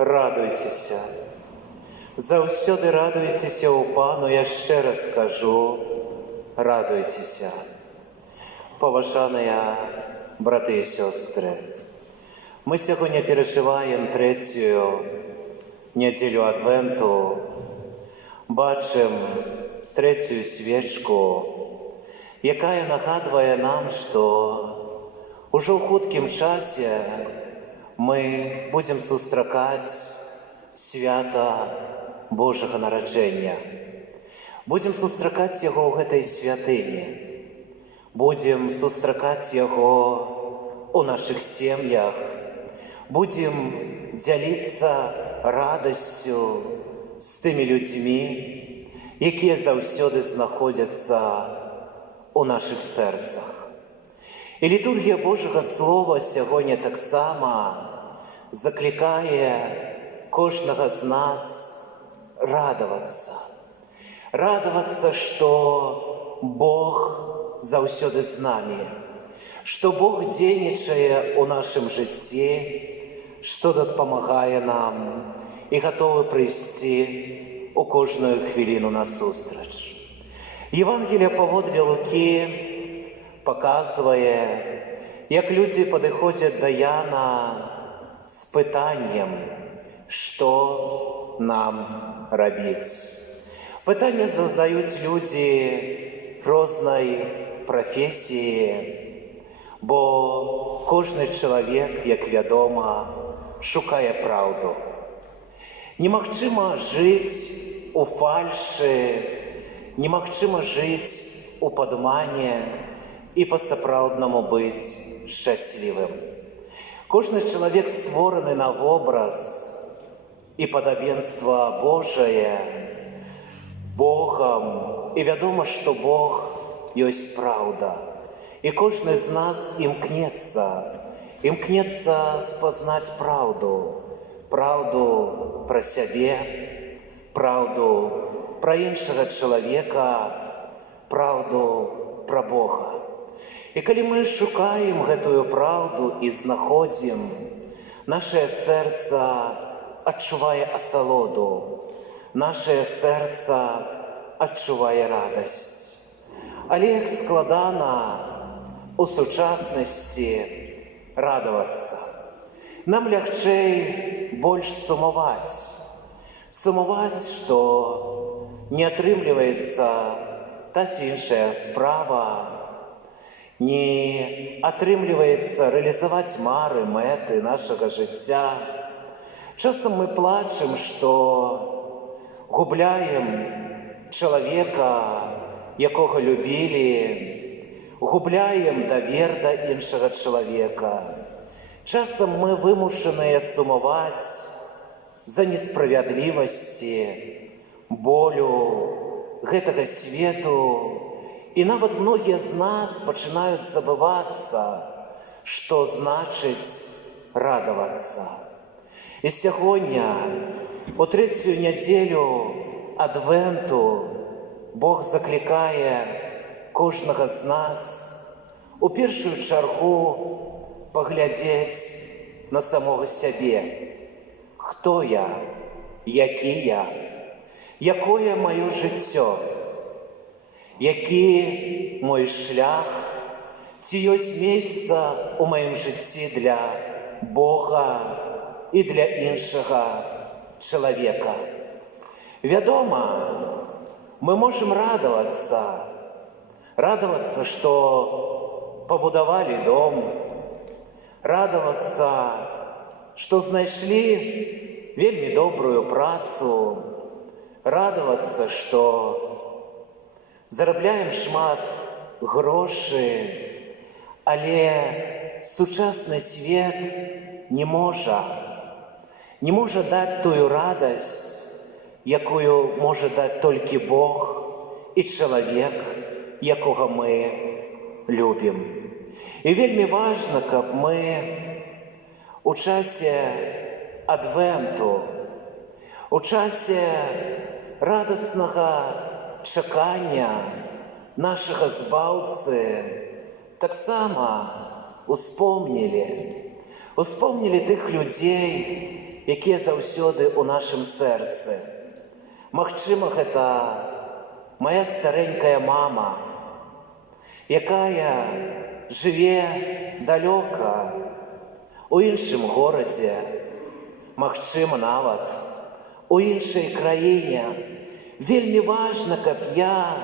Радуйтеся. Заўсёды радуйцеся ў Пану, я ще раз кажу, радуйтеся. Поважаныя браты і сёстры, мы сьогодні переживаємо третю неділю Адвенту, бачимо третю свічку, яка нагадує нам, що уже в хуткім часі ми будемо зустрічати свята Божого народження. Будемо зустрічати його в этой святині. Будемо зустрічати його у наших сім'ях. Будемо ділитися радістю з тими людьми, які завсюди знаходяться у наших серцях. І літургія Божого Слова сьогодні так само закликає кожного з нас радуватися. Радуватися, що Бог завсюди з нами, що Бог дійничає у нашому житті, що допомагає нам і готовий прийти у кожну хвилину насустріч. Євангелія поводле Луки показує, як люди підходять до Яна з питанням, що нам робити. Питання задають люди різної професії, бо кожен чоловік, як відомо, шукає правду. Немагчыма жити у фальші, немагчыма жити у падмане і па-сапраўднаму быць шчаслівым. Кожны чалавек створаны на вобраз і падабенства Божае Богам, і вядома, што Бог ёсць праўда. І кожны з нас імкнецца спазнаць праўду, праўду пра сябе, праўду пра іншага чалавека, праўду пра Бога. І калі мы шукаем гэтую праўду і знаходзім, нашае сэрца адчувае асалоду, нашае сэрца адчувае радасць. Але як складана у сучаснасці радавацца. Нам лягчэй больш сумаваць. Сумаваць, што не атрымліваецца та ці іншая справа, не атрымліваецца рэалізаваць мары, мэты нашага жыцця. Часам мы плачам, што губляем чалавека, якога любілі, губляем давер да іншага чалавека. Часам мы вымушаныя сумаваць за несправядлівасці, болю гэтага свету. І нават многія з нас пачынаюць забывацца, што значыць радавацца. І сягоння, у трэцюю нядзелю Адвенту, Бог заклікае кожнага з нас у першую чаргу паглядзець на самога сябе. Хто я? Які я? Якое маё жыццё? Які мой шлях? Ці ёсць месца ў маім жыцці для Бога і для іншага чалавека? Вядома, мы можам радавацца, што пабудавалі дом, радавацца, што знайшлі вельмі добрую працу, радавацца, што зарабляем шмат грошай, але сучасны свет не можа даць тую радасць, якую можа даць толькі Бог і чалавек, якога мы любім. І вельмі важна, каб мы у часе Адвенту, у часе радаснага чакання нашага збаўцы таксама успомнілі тых людзей, якія заўсёды ў нашым сэрцы. Магчыма, гэта моя старенькая мама, якая жыве далёка у іншым горадзе, магчыма, нават у іншай краіне. Вельмі важна, каб я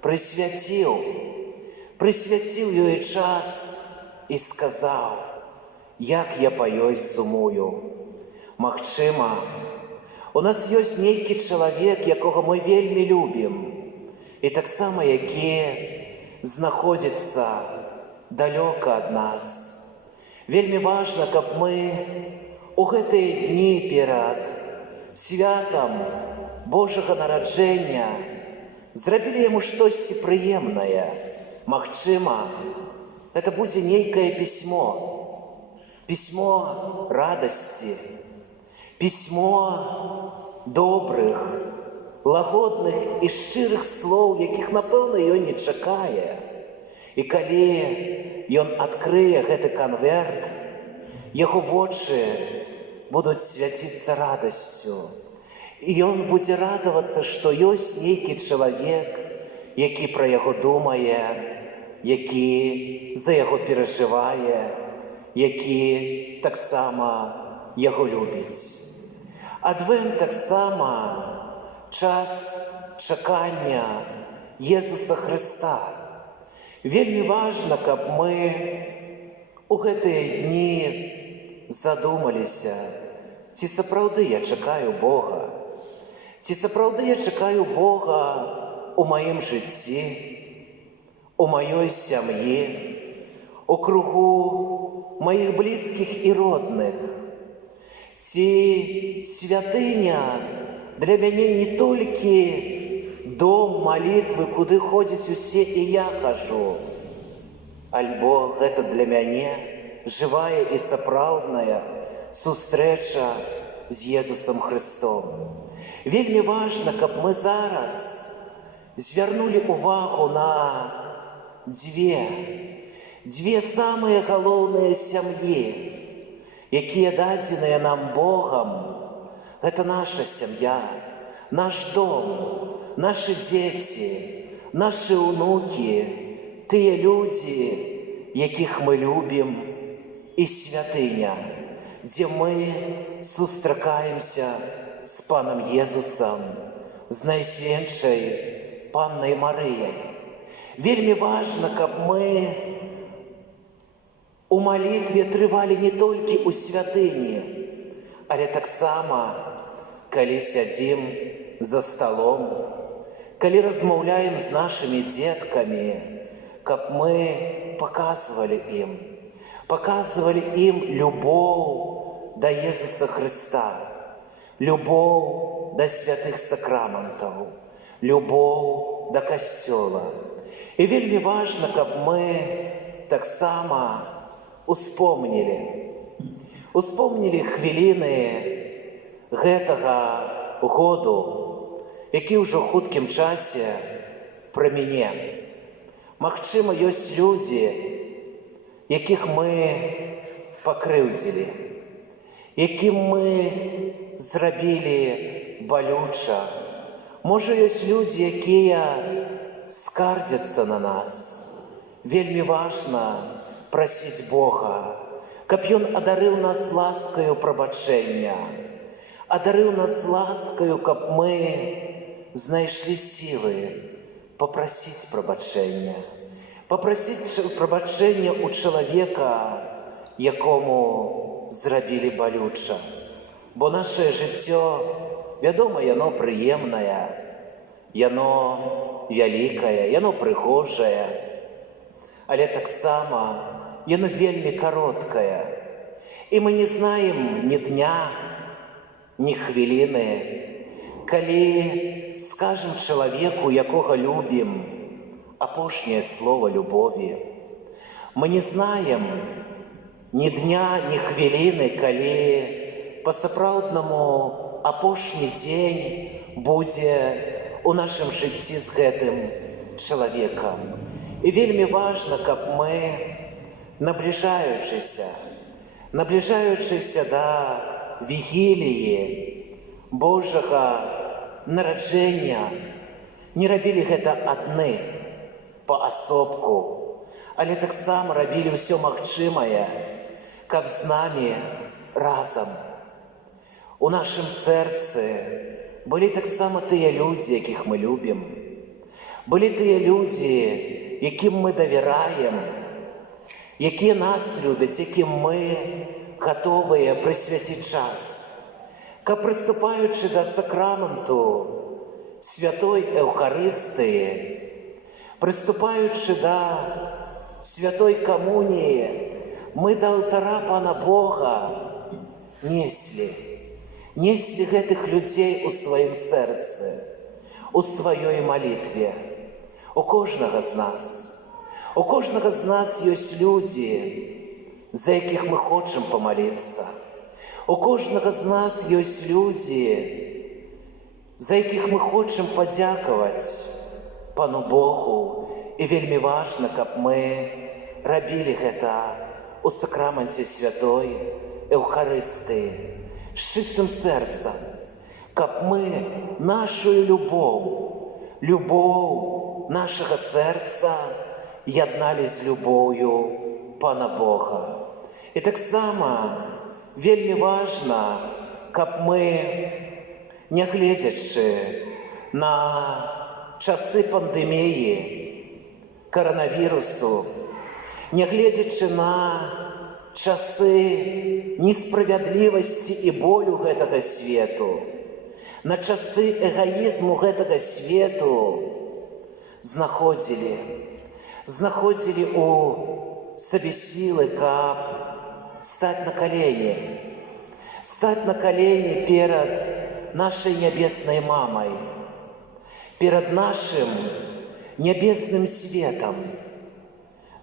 прысвяціў ёй час і сказаў, як я па ёй сумую. Магчыма, у нас ёсць нейкі чалавек, якога мы вельмі любім, і таксама які знаходзіцца далёка ад нас. Вельмі важна, каб мы у гэтыя дні перад святам Божага нараджэння зрабілі яму штосьці прыемнае. Магчыма, гэта будзе нейкае пісьмо радасці, пісьмо добрых, лагодных і шчырых слоў, якіх, напэўна, ён не чакае. І калі ён адкрые гэты канверт, яго вочы будуць свяціцца радасцю. І ён будзе радавацца, што ёсць нейкі чалавек, які пра яго думае, які за яго перажывае, які таксама яго любіць. Адвент таксама час чакання Езуса Хрыста. Вельмі важна, каб мы у гэтыя дні задумаліся, ці сапраўды я чакаю Бога, ці сапраўды я чакаю Бога у маім жыцці, у маёй сям'і, у кругу маіх блізкіх і родных. Ці святыня для мяне не толькі дом малітвы, куды ходзяць усе і я хожу, альбо гэта для мяне жывая і сапраўдная сустрэча з Езусам Хрыстом. Вельмі важна, каб мы зараз звярнулі увагу на дзве самыя галоўныя сям'і, якія дадзеныя нам Богам. Гэта наша сям'я, наш дом, нашы дзеці, нашы ўнукі, тыя людзі, якіх мы любім, і святыня, дзе мы сустракаемся з Панам Езусам, з Найсвятшай Паннай Марыяй. Вельмі важна, каб мы у малітве трывалі не толькі ў святыні, але таксама, калі сядзім за сталом, калі размаўляем з нашымі дзеткамі, каб мы паказвалі ім любоў да Езуса Хрыста, любоў да святых сакраментаў, любоў да касцёла. І вельмі важна, каб мы таксама успомнілі хвіліны гэтага году, які ўжо хуткім часе праміне. Магчыма, ёсць людзі, якіх мы пакрыўдзілі, якім мы зрабілі балюча. Можа, ёсць людзі, якія скардзяцца на нас. Вельмі важна прасіць Бога, каб Ён адарыў нас ласкаю прабачэння, адарыў нас ласкаю, каб мы знайшлі сілы папрасіць прабачэння. Папрасіць прабачэння ў чалавека, якому зрабілі балюча. Бо нашае жыццё, вядома, яно прыемнае, яно вялікае, яно прыгожае, але таксама яно вельмі кароткае. І мы не знаем ні дня, ні хвіліны, калі скажем чалавеку, якога любім, апошняе слово любові. Мы не знаем ні дня, ні хвіліны, калі па-сапраўднаму апошні дзень будзе у нашым жыцці з гэтым чалавекам. І вельмі важна, каб мы, набліжаючыся да вігіліі Божага нараджэння не рабілі гэта адны паасобку, але таксама рабілі ўсё магчымае, каб з намі разам. У нашым сэрцы былі таксама тыя людзі, якіх мы любім, былі тыя людзі, якім мы давяраем, якія нас любяць, якім мы гатовыя прысвяціць час, каб, прыступаючы да сакраменту святой Эўхарыстыі, прыступаючы да святой камуніі, мы да алтара Пана Бога неслі гэтых людзей у сваім сэрцы, у сваёй малітве. У кожнага з нас ёсць людзі, за якіх мы хочам памаліцца. У кожнага з нас ёсць людзі, за якіх мы хочам падзякаваць Пану Богу. І вельмі важна, каб мы рабілі гэта у сакраменце святой Эўхарыстыі з чыстым сэрцам, каб мы нашую любоў нашага сэрца ядналі з любоўю Пана Бога. І таксама вельмі важна, каб мы, нягледзячы на часы пандэміі каранавірусу, нягледзячы на часы несправядлівасці і болю гэтага свету, на часы эгаізму гэтага свету, знаходзілі у сабе сілы, каб стаць на калені перад нашай нябеснай мамай, перад нашым нябесным светам,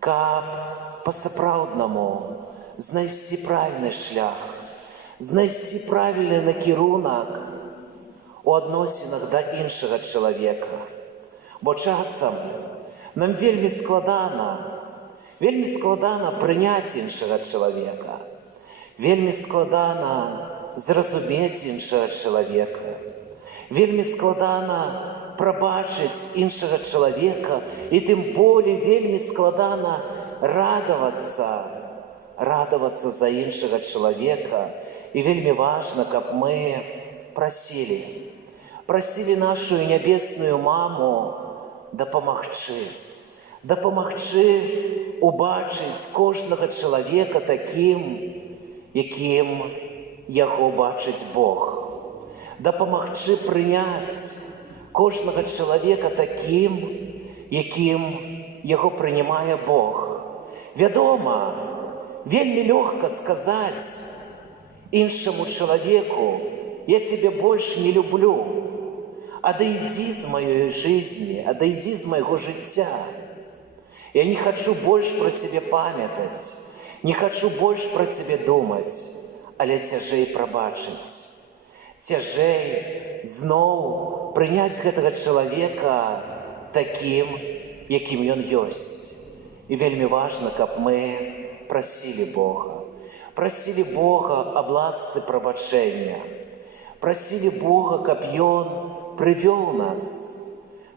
каб па-сапраўднаму знайсці правільны шлях, знайсці правільны накірунак у адносінах да іншага чалавека. Бо часам нам вельмі складана прыняць іншага чалавека, вельмі складана зразумець іншага чалавека, вельмі складана прабачыць іншага чалавека, і тым болей вельмі складана радавацца за іншага чалавека. І вельмі важна, каб мы прасілі нашу нябесную маму дапамагчы убачыць кожнага чалавека такім, якім яго бачыць Бог, дапамагчы прыняць кожнага чалавека такім, якім яго прынимае Бог. Вядома, вельмі лёгка сказаць іншаму чалавеку: я цябе больш не люблю, адыдзі з маёй жизни, адыдзі з майго жыцця. Я не хочу больш пра цябе памятаць, не хочу больш пра цябе думаць, але цяжэй прабачыць. Цяжэй зноў прыняць гэтага чалавека такім, якім ён ёсць. І вельмі важна, каб мы прасілі Бога аб ласцы прабачэння, прасілі Бога, каб Ён прывёў нас,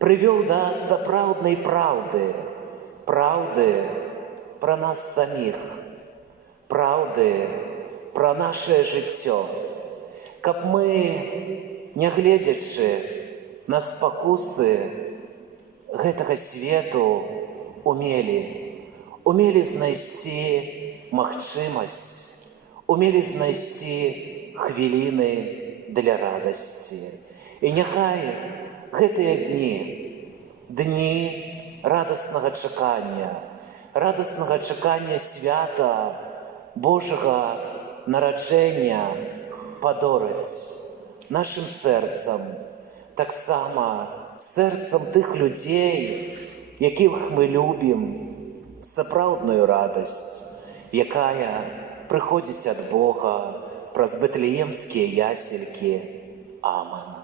прывёў да сапраўднай праўды пра нас саміх, праўды пра нашае жыццё, каб мы, нягледзячы на спакусы гэтага свету, умелі знайсці магчымасць, умелі знайсці хвіліны для радасці. І няхай гэтыя дні радаснага чакання свята Божага нараджэння падораць нашым сэрцам, таксама сэрцам тых людзей, якіх мы любім, сапраўдную радасць, якая прыходзіць ад Бога праз бэтлеемскія яселькі. Аман.